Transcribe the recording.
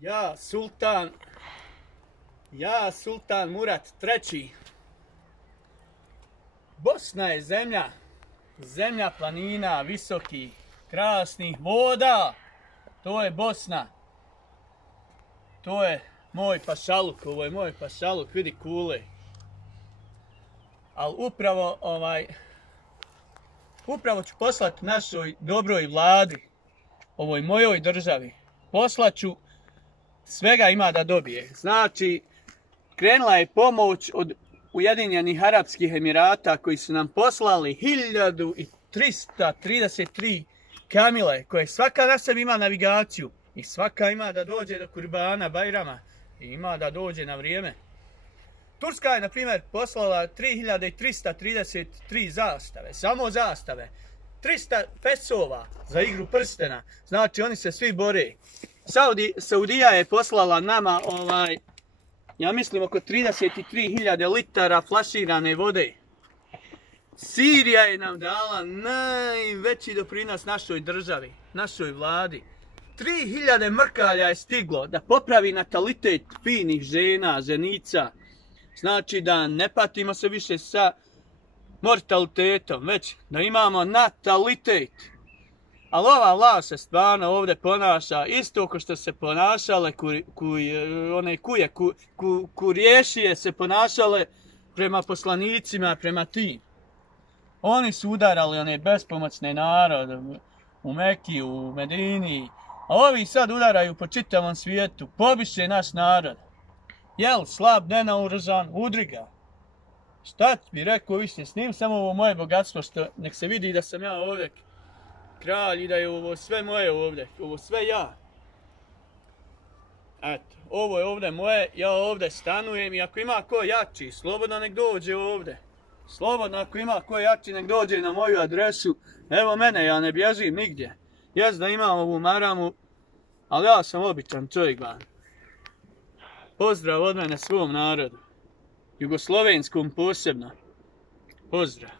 Ja, Sultan Murat III. Bosna je zemlja planina, visokih, krasnih voda. To je Bosna. To je moj pašaluk, ovo je moj pašaluk, vidi kule. Ali upravo ću poslati našoj dobroj vladi, ovoj mojoj državi. Poslaću, svega ima da dobije. Znači, krenula je pomoć od Ujedinjenih Arapskih Emirata koji su nam poslali 1333 kamile, koje svaka na sebi ima navigaciju i svaka ima da dođe do Kurbana, Bajrama i ima da dođe na vrijeme. Turska je, na primjer, poslala 3333 zastave, samo zastave. 300 pesova za igru prstena, znači oni se svi bore. Saudija je poslala nama, ja mislim, oko 33.000 litara flaširane vode. Sirija je nam dala najveći doprinos našoj državi, našoj vladi. 3000 mrkalja je stiglo da popravi natalitet finih žena, ženica. Znači da ne patimo se više sa mortalitetom, već da imamo natalitet. Ali ova vlast se stvarno ovdje ponaša isto kao što se ponašale kurješije se ponašale prema poslanicima, prema tim. Oni su udarali one bespomoćne narode u Meki, u Medini, a ovi sad udaraju po čitavom svijetu, pobiše naš narod. Jel, slab, nenaoružan, udri ga. Šta bi rekao više s njim, samo ovo moje bogatstvo, što nek se vidi da sam ja ovdje kralj i da je ovo sve moje ovdje, ovo sve ja. Eto, ovo je ovdje moje, ja ovdje stanujem i ako ima ko jači, slobodno nek dođe ovdje. Slobodno ako ima ko jači, nek dođe na moju adresu. Evo mene, ja ne bježim nigdje. Jes da imam ovu maramu, ali ja sam običan čovjek, ban. Pozdrav od mene svom narodu. Jugoslovenskom posebno. Pozdrav.